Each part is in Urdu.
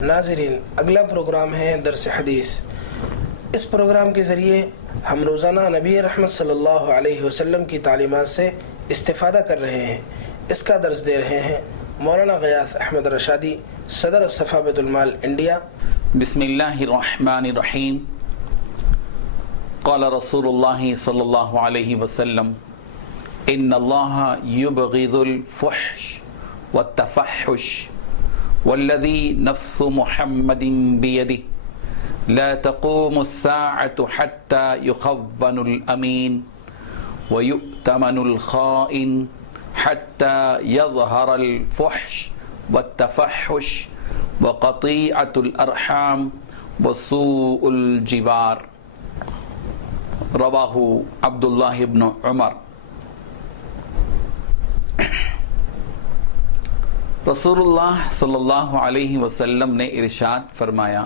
ناظرین، اگلا پروگرام ہے درس حدیث۔ اس پروگرام کے ذریعے ہم روزانہ نبی رحمت صلی اللہ علیہ وسلم کی تعلیمات سے استفادہ کر رہے ہیں۔ اس کا درس دے رہے ہیں مولانا غیاث احمد رشادی، صدر صفا بیت المال انڈیا۔ بسم اللہ الرحمن الرحیم۔ قال رسول اللہ صلی اللہ علیہ وسلم ان اللہ یبغض الفحش والتفحش والذی نفس محمد بیدہ لا تقوم الساعة حتى يخون الأمين ويؤتمن الخائن حتى يظهر الفحش والتفحش وقطيعة الأرحام وسوء الجوار۔ رواہ عبداللہ بن عمر۔ رسول اللہ صلی اللہ علیہ وسلم نے ارشاد فرمایا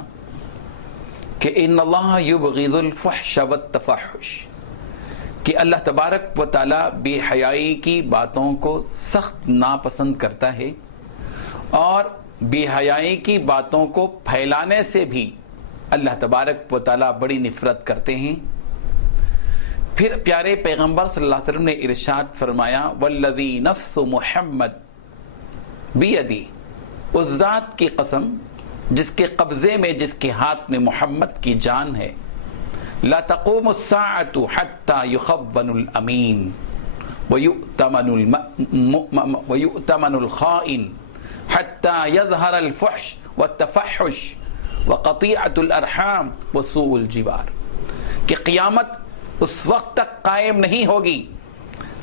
کہ ان اللہ یبغض الفحش والتفحش، کہ اللہ تبارک و تعالی بے حیائی کی باتوں کو سخت ناپسند کرتا ہے اور بے حیائی کی باتوں کو پھیلانے سے بھی اللہ تبارک و تعالی بڑی نفرت کرتے ہیں۔ پھر پیارے پیغمبر صلی اللہ علیہ وسلم نے ارشاد فرمایا والذی نفس محمد بیدی، اس ذات کی قسم جس کے قبضے میں، جس کے ہاتھ میں محمد کی جان ہے، لا تقوم الساعة حتى يخون الامین ويؤتمن الخائن حتى يظهر الفحش والتفحش وقطيعة الارحام وسوء الجوار، کہ قیامت اس وقت تک قائم نہیں ہوگی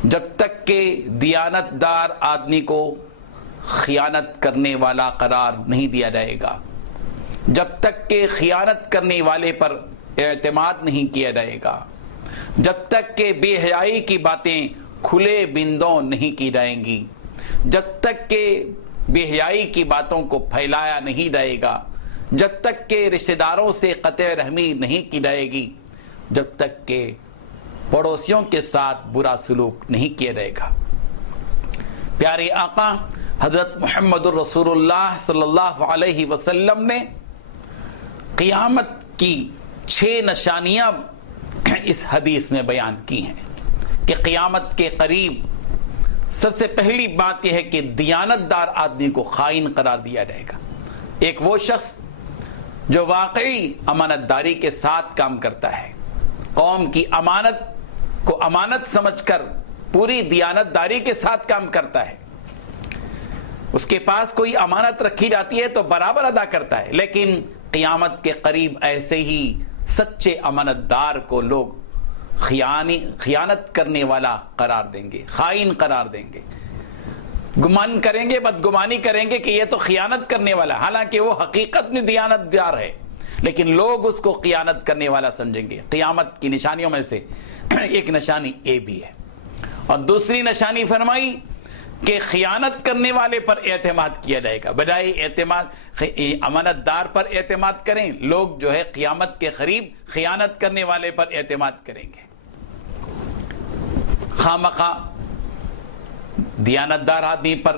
جب تک کہ دیانت دار آدمی کو خیانت کرنے والا قرار نہیں دیا جائے گا، جب تک کہ خیانت کرنے والے پر اعتماد نہیں کیا جائے گا، جب تک کہ بے حیائی کی باتیں کھلے بندوں نہیں کی جائیں گی، جب تک کہ بے حیائی کی باتوں کو پھیلایا نہیں جائے گا، جب تک کہ رشتہ داروں سے قطع رحمی نہیں کی جائے گی، جب تک کہ پڑوسیوں کے ساتھ برا سلوک نہیں کیا جائے گا۔ پیارے آقا حضرت محمد الرسول اللہ صلی اللہ علیہ وسلم نے قیامت کی 6 نشانیاں اس حدیث میں بیان کی ہیں کہ قیامت کے قریب سب سے پہلی بات یہ ہے کہ دیانت دار آدمی کو خائن قرار دیا جائے گا۔ ایک وہ شخص جو واقعی امانت داری کے ساتھ کام کرتا ہے، قوم کی امانت کو امانت سمجھ کر پوری دیانت داری کے ساتھ کام کرتا ہے، اس کے پاس کوئی امانت رکھی جاتی ہے تو برابر ادا کرتا ہے، لیکن قیامت کے قریب ایسے ہی سچے امانت دار کو لوگ خیانت کرنے والا قرار دیں گے، خائن قرار دیں گے، گمان کریں گے، بدگمانی کریں گے کہ یہ تو خیانت کرنے والا، حالانکہ وہ حقیقت میں دیانت دار ہے، لیکن لوگ اس کو خیانت کرنے والا سمجھیں گے۔ قیامت کی نشانیوں میں سے ایک نشانی یہ بھی ہے۔ اور دوسری نشانی فرمائی کہ خیانت کرنے والے پر اعتماد کیا جائے گا، بجائے اعتماد امانت دار پر اعتماد کریں، لوگ جو ہے قیامت کے قریب خیانت کرنے والے پر اعتماد کریں گے، خامخواہ دیانت دار آدمی پر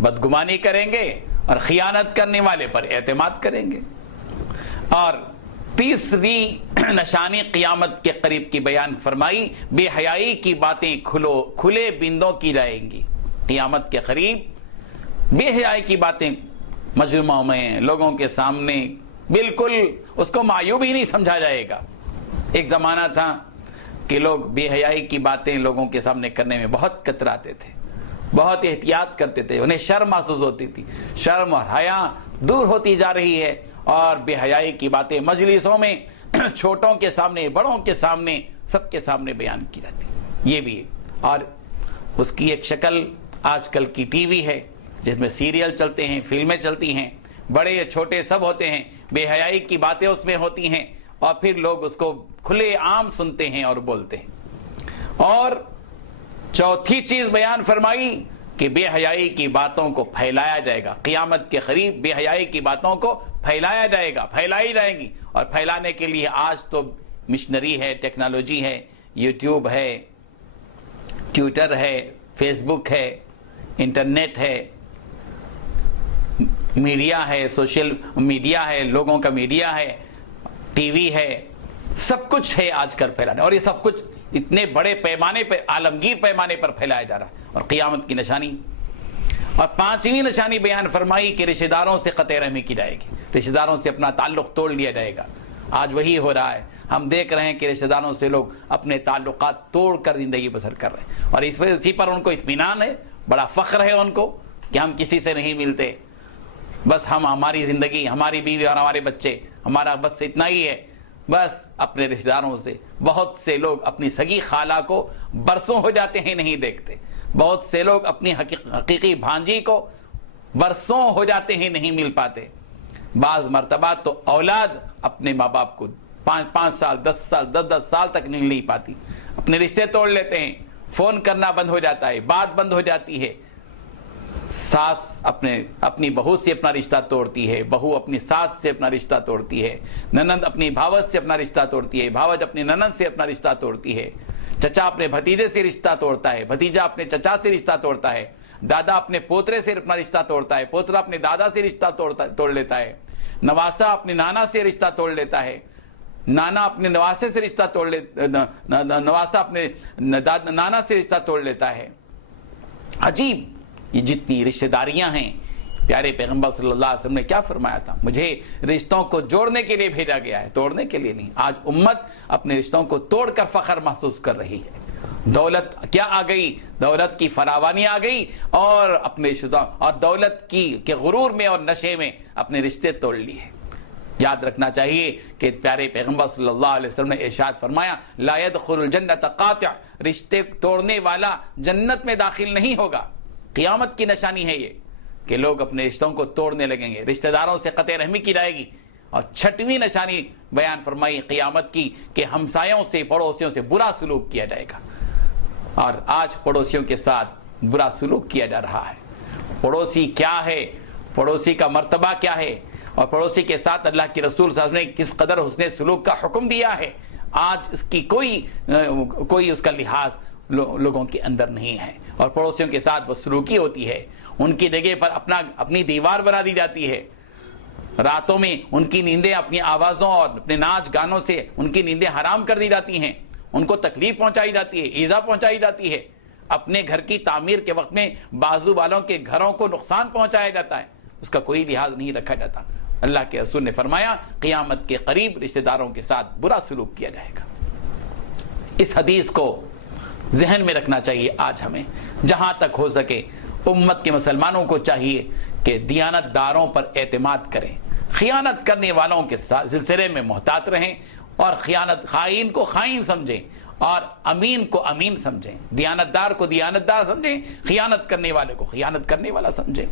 بدگمانی کریں گے اور خیانت کرنے والے پر اعتماد کریں گے۔ اور تیسری نشانی قیامت کے قریب کی بیان فرمائی، بے حیائی کی باتیں کھلے بندوں کی جائیں گی۔ قیامت کے قریب بے حیائی کی باتیں مجمعوں میں، لوگوں کے سامنے بالکل اس کو معیوب ہی نہیں سمجھا جائے گا۔ ایک زمانہ تھا کہ لوگ بے حیائی کی باتیں لوگوں کے سامنے کرنے میں بہت کتراتے تھے، بہت احتیاط کرتے تھے، انہیں شرم محسوس ہوتی تھی، شرم اور حیا دور ہوتی جا رہی ہے، اور بے حیائی کی باتیں مجلسوں میں چھوٹوں کے سامنے، بڑوں کے سامنے، سب کے سامنے بیان کی جاتی، یہ بھی ہے۔ اور اس کی ایک شکل آج کل کی ٹی وی ہے، جس میں سیریل چلتے ہیں، فلمیں چلتی ہیں، بڑے یا چھوٹے سب ہوتے ہیں، بے حیائی کی باتیں اس میں ہوتی ہیں، اور پھر لوگ اس کو کھلے عام سنتے ہیں اور بولتے ہیں۔ اور چوتھی چیز بیان فرمائی کہ بے حیائی کی باتوں کو پھیلایا جائے گا، قیامت کے قریب بے حیائی کی باتوں کو پھیلایا جائے گا، پھیلائی جائیں گی، اور پھیلانے کے لیے آج تو مشنری ہے، ٹیکنالوجی ہے، یوٹیوب ہے، ٹویٹر ہے، فیس بک ہے، انٹرنیٹ ہے، میڈیا ہے، سوشل میڈیا ہے، لوگوں کا میڈیا ہے، ٹی وی ہے، سب کچھ ہے آج کل پھیلانے، اور یہ سب کچھ اتنے بڑے پیمانے پہ، عالمگیر پیمانے پر پھیلایا جا رہا ہے. اور قیامت کی نشانی، اور 5ویں نشانی بیان فرمائی کہ رشتہ داروں سے قطع رحمی کی جائے گی، رشتہ داروں سے اپنا تعلق توڑ لیا جائے گا. آج وہی ہو رہا ہے، ہم دیکھ رہے ہیں کہ رشتہ داروں سے لوگ اپنے تعلقات توڑ کر زندگی بسر کر رہے ہیں، اور اسی پر ان کو اطمینان ہے، بڑا فخر ہے ان کو کہ ہم کسی سے نہیں ملتے، بس ہماری زندگی، ہماری بیوی اور ہمارے بچے، ہمارا بس اتنا ہی ہے. بس اپنے رشتہ داروں سے، بہت سے لوگ اپنی سگی خالہ کو برسوں ہو جاتے ہیں نہیں دیکھتے، بہت سے لوگ اپنی حقیقی بھانجی کو برسوں ہو جاتے ہیں نہیں مل پاتے. بعض مرتبہ تو اولاد اپنے ماں باپ کو 5 سال 10 سال 10 سال تک نہیں لے پاتی، اپنے رشتے توڑ لیتے ہیں، فون کرنا بند ہو جاتا ہے، بات بند ہو جاتی ہے. ساس اپنی بہو سے اپنا رشتہ توڑتی ہے، بہو اپنی ساس سے اپنا رشتہ توڑتی ہے، ننند اپنی بھاوت سے اپنا رشتہ توڑتی ہے، بھاوت اپنی ننند سے اپنا رشتہ توڑتی ہے، چچا اپنے بھتیجے سے رشتہ توڑتا ہے، بھتیجا اپنے چچا سے رشتہ توڑتا ہے، دادا اپنے پوترے سے اپنا رشتہ توڑتا ہے، پوترا اپنے دادا سے رشتہ توڑ لیتا ہے، نواسا اپنے نانا سے رشتہ توڑ لیتا ہے، نانا اپنے نواسے سے رشتہ توڑ نواسا اپنے نانا سے رشتہ توڑ لیتا ہے. عجیب یہ جتنی رشتہ داریاں ہیں. پیارے پیغمبر صلی اللہ علیہ وسلم نے کیا فرمایا تھا؟ مجھے رشتوں کو جوڑنے کے لیے بھیجا گیا ہے، توڑنے کے لیے نہیں. آج امت اپنے رشتوں کو توڑ کر فخر محسوس کر رہی ہے. دولت کیا آ گئی، دولت کی فراوانی آ گئی، اور اپنے رشتوں اور دولت کے غرور میں اور نشے میں اپنے رشتے توڑ لیے. یاد رکھنا چاہیے کہ پیارے پیغمبر صلی اللہ علیہ وسلم نے ارشاد فرمایا، لا يدخل الجنت قاطع، رشتے توڑنے والا جنت میں داخل نہیں ہوگا. قیامت کی نشانی ہے یہ کہ لوگ اپنے رشتوں کو توڑنے لگیں گے، رشتہ داروں سے قطع رحمی کی جائے گی. اور 6ویں نشانی بیان فرمائی قیامت کی کہ ہمسایوں سے، پڑوسیوں سے برا سلوک کیا جائے گا. اور آج پڑوسیوں کے ساتھ برا سلوک کیا جا رہا ہے. پڑوسی کیا ہے، پڑوسی کا مرتبہ کیا ہے، اور پڑوسی کے ساتھ اللہ کے رسول صلی اللہ علیہ وسلم نے کس قدر حسن سلوک کا حکم دیا ہے، آج اس کی کوئی اس کا لحاظ لوگوں کے اندر نہیں ہے. اور پڑوسیوں کے ساتھ بدسلوکی ہوتی ہے، ان کی جگہ پر اپنی دیوار بنا دی جاتی ہے. راتوں میں ان کی نیندیں اپنی آوازوں اور اپنے ناچ گانوں سے ان کی نیندیں حرام کر دی جاتی ہیں، ان کو تکلیف پہنچائی جاتی ہے، ایذا پہنچائی جاتی ہے. اپنے گھر کی تعمیر کے وقت میں بازو والوں کے گھروں کو نقصان پہنچایا جاتا ہے، اس کا کوئی لحاظ نہیں رکھا جاتا. اللہ کے رسول نے فرمایا قیامت کے قریب رشتہ داروں کے ساتھ برا سلوک کیا جائے گا. اس حدیث کو ذہن میں رکھنا چاہیے. آج ہمیں جہاں تک ہو سکے امت کے مسلمانوں کو چاہیے کہ دیانت داروں پر اعتماد کریں، خیانت کرنے والوں کے سلسلے میں محتاط رہیں، اور خائن کو خائن سمجھیں اور امین کو امین سمجھیں، دیانت دار کو دیانت دار سمجھیں، خیانت کرنے والے کو خیانت کرنے والا سمجھیں.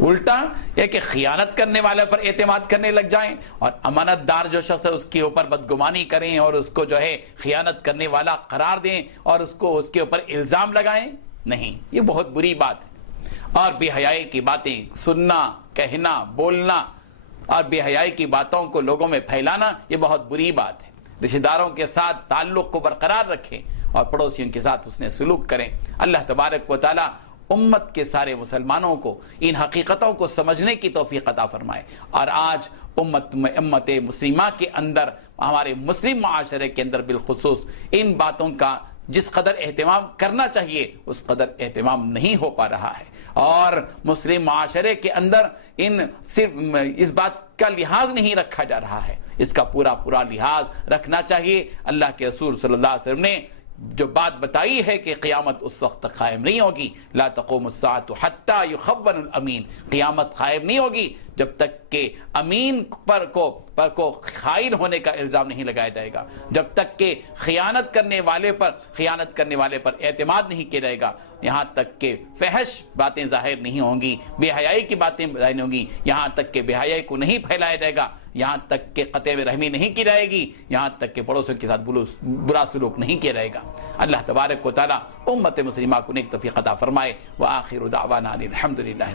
الٹا یہ کہ خیانت کرنے والے پر اعتماد کرنے لگ جائیں، اور امانت دار جو شخص ہے اس کے اوپر بدگمانی کریں اور اس کو جو ہے خیانت کرنے والا قرار دیں اور اس کے اوپر الزام لگائیں. نہیں، یہ بہت بری بات ہے. اور بے حیائی کی باتیں سننا، کہنا، بولنا اور بے حیائی کی باتوں کو لوگوں میں پھیلانا یہ بہت بری بات ہے. رشتہ داروں کے ساتھ تعلق کو برقرار رکھیں اور پڑوسیوں کے ساتھ حسن سلوک کریں. اللہ تبارک و تعالی امت کے سارے مسلمانوں کو ان حقیقتوں کو سمجھنے کی توفیق عطا فرمائے. اور آج امت مسلمہ کے اندر، ہمارے مسلم معاشرے کے اندر بالخصوص ان باتوں کا جس قدر اہتمام کرنا چاہیے اس قدر اہتمام نہیں ہو پا رہا ہے. اور مسلم معاشرے کے اندر صرف اس بات کا لحاظ نہیں رکھا جا رہا ہے، اس کا پورا لحاظ رکھنا چاہیے. اللہ کے رسول صلی اللہ علیہ وسلم نے جو بات بتائی ہے کہ قیامت اس وقت تک قائم نہیں ہوگی، لا تقوم الساعة حتى يخون الامین، قیامت قائم نہیں ہوگی جب تک کہ امین پر کو خائن ہونے کا الزام نہیں لگایا جائے گا، جب تک کہ خیانت کرنے والے پر اعتماد نہیں کیا جائے گا، یہاں تک کہ فحش باتیں ظاہر نہیں ہوں گی، بے حیائی کی باتیں ظاہر نہیں ہوں گی، یہاں تک کہ بے حیائی کو نہیں پھیلایا جائے گا، یہاں تک کہ قطع رحمی نہیں کی جائے گی، یہاں تک کہ پڑوسیوں کے ساتھ برا سلوک نہیں کیا جائے گا. اللہ تبارک و تعالی امت مسلمہ کو نیک توفیق عطا فرمائے. وآخر دعوانا الحمدللہ.